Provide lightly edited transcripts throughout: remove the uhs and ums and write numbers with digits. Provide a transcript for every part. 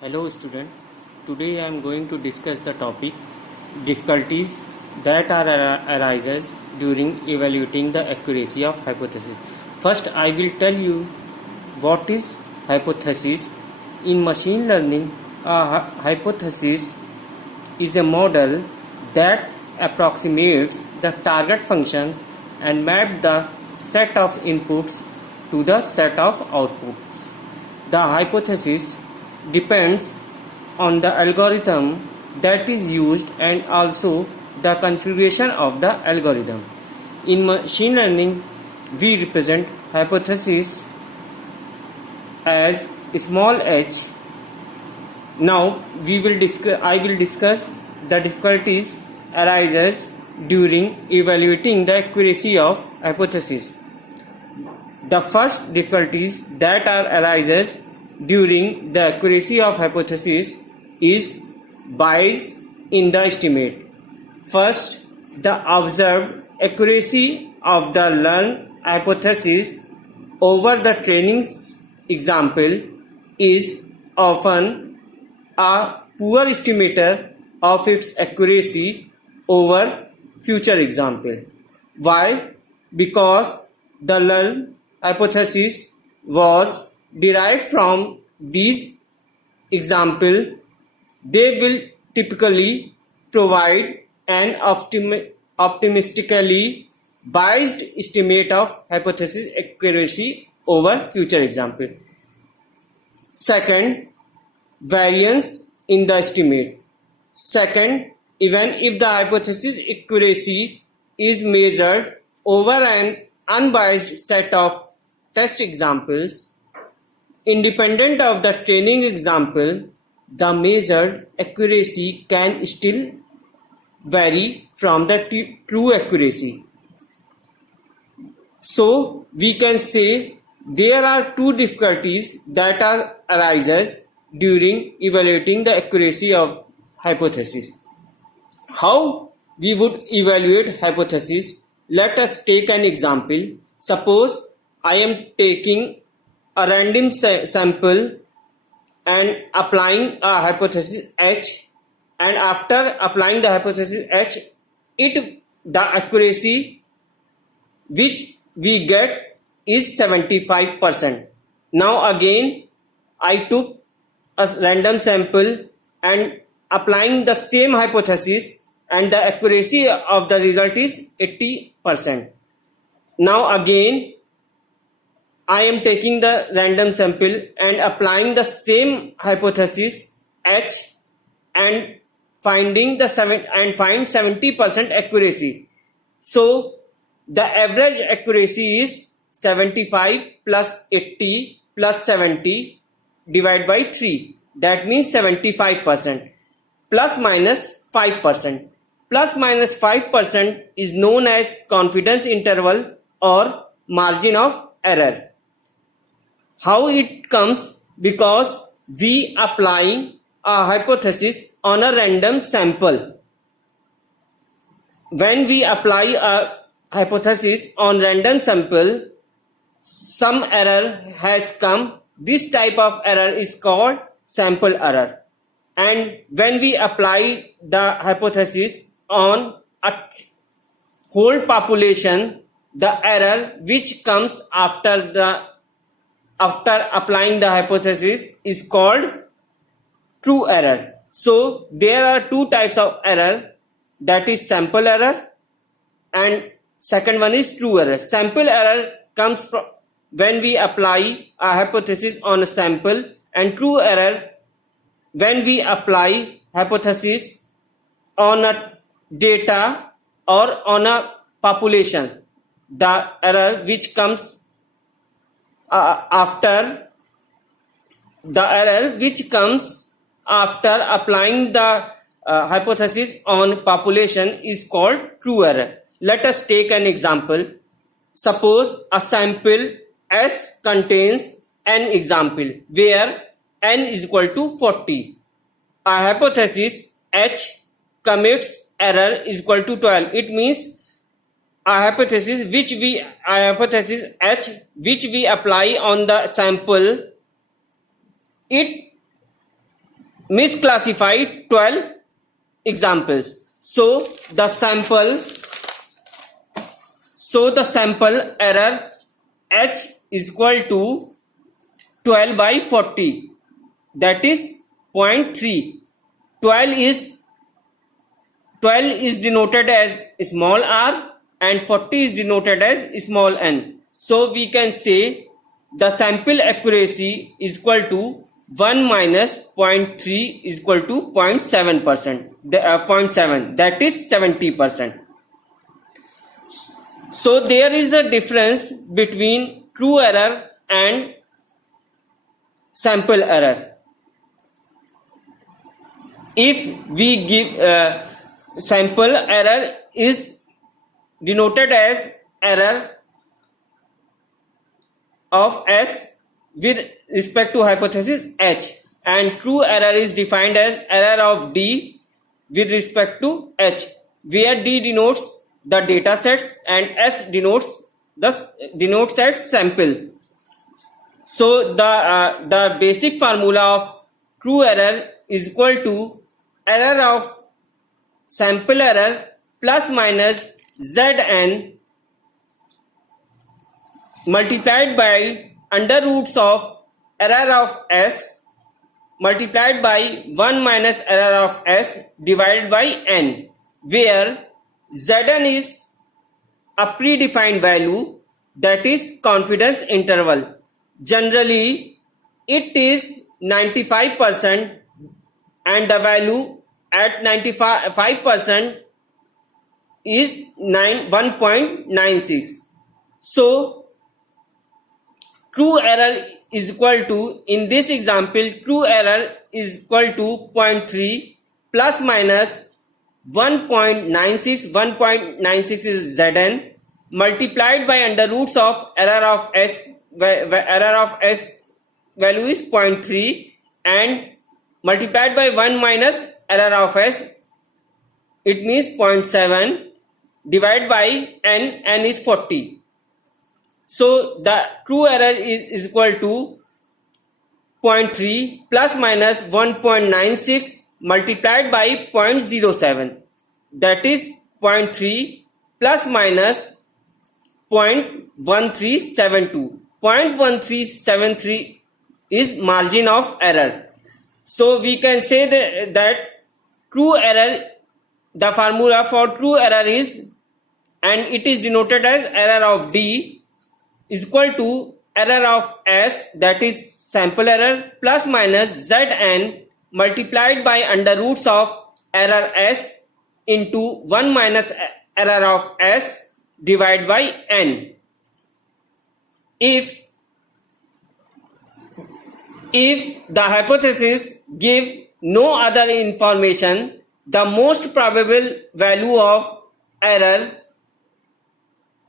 Hello student, today I am going to discuss the topic difficulties that arises during evaluating the accuracy of hypothesis. First I will tell you what is hypothesis. In machine learning, a hypothesis is a model that approximates the target function and map the set of inputs to the set of outputs. The hypothesis depends on the algorithm that is used and also the configuration of the algorithm. In machine learning, we represent hypothesis as small h. Now I will discuss the difficulties arises during evaluating the accuracy of hypothesis. The first difficulties that arises during the accuracy of hypothesis is bias in the estimate. First, the observed accuracy of the learned hypothesis over the training example is often a poor estimator of its accuracy over future example. Why? Because the learned hypothesis was derived from these example. They will typically provide an optimistically biased estimate of hypothesis accuracy over future example. Second, variance in the estimate. Second, even if the hypothesis accuracy is measured over an unbiased set of test examples, independent of the training example, the measured accuracy can still vary from the true accuracy. So we can say there are two difficulties that arises during evaluating the accuracy of hypothesis. How we would evaluate hypothesis? Let us take an example. Suppose I am taking a random sample and applying a hypothesis H, and after applying the hypothesis H, the accuracy which we get is 75%. Now again I took a random sample and applying the same hypothesis, and the accuracy of the result is 80%. Now again I am taking the random sample and applying the same hypothesis H and find 70% accuracy. So the average accuracy is 75 plus 80 plus 70 divided by 3. That means 75%. Plus minus 5%. Plus minus 5% is known as confidence interval or margin of error. How it comes? Because we applying a hypothesis on a random sample. When we apply a hypothesis on random sample, some error has come. This type of error is called sample error. And when we apply the hypothesis on a whole population, the error which comes after applying the hypothesis is called true error. So there are two types of error, that is sample error and second one is true error. Sample error comes from when we apply a hypothesis on a sample, and true error when we apply hypothesis on a data or on a population. The error which comes after applying the hypothesis on population is called true error. Let us take an example. Suppose a sample S contains n example where n is equal to 40. A hypothesis H commits error is equal to 12. It means a hypothesis H which we apply on the sample, it misclassified 12 examples. So the sample error H is equal to 12 by 40, that is 0.3. 12 is denoted as small r and 40 is denoted as small n. So we can say the sample accuracy is equal to 1 minus 0.3 is equal to 0.7%. 0.7, that is 70%. So there is a difference between true error and sample error. If we give sample error is denoted as error of S with respect to hypothesis H, and true error is defined as error of D with respect to H, where D denotes the data sets and S denotes as sample. So the basic formula of true error is equal to error of sample error plus minus Zn multiplied by under roots of error of S multiplied by 1 minus error of S divided by n, where Zn is a predefined value, that is confidence interval. Generally it is 95% and the value at 95% is 1.96. So true error is equal to, in this example, true error is equal to 0.3 plus minus 1.96. 1.96 is Zn multiplied by under roots of error of S. Error of S value is 0.3 and multiplied by 1 minus error of S, it means 0.7 divided by n is 40. So the true error is equal to 0.3 plus minus 1.96 multiplied by 0.07, that is 0.3 plus minus 0.1372. 0.1373 is margin of error. So we can say that true error, the formula for true error is, and it is denoted as error of D is equal to error of S, that is sample error, plus minus Zn multiplied by under roots of error S into 1 minus error of S divided by n. If the hypothesis give no other information, the most probable value of error,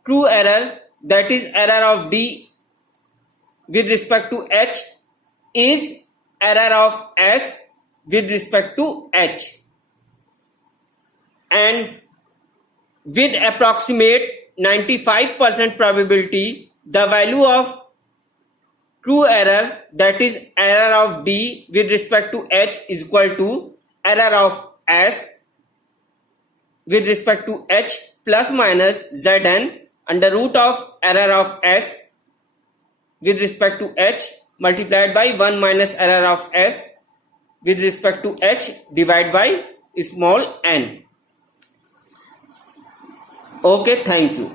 true error, that is error of D with respect to H, is error of S with respect to H. And with approximate 95% probability, the value of true error, that is error of D with respect to H, is equal to error of S with respect to H plus minus Zn under root of error of S with respect to H multiplied by 1 minus error of S with respect to H divided by small n. Okay, thank you.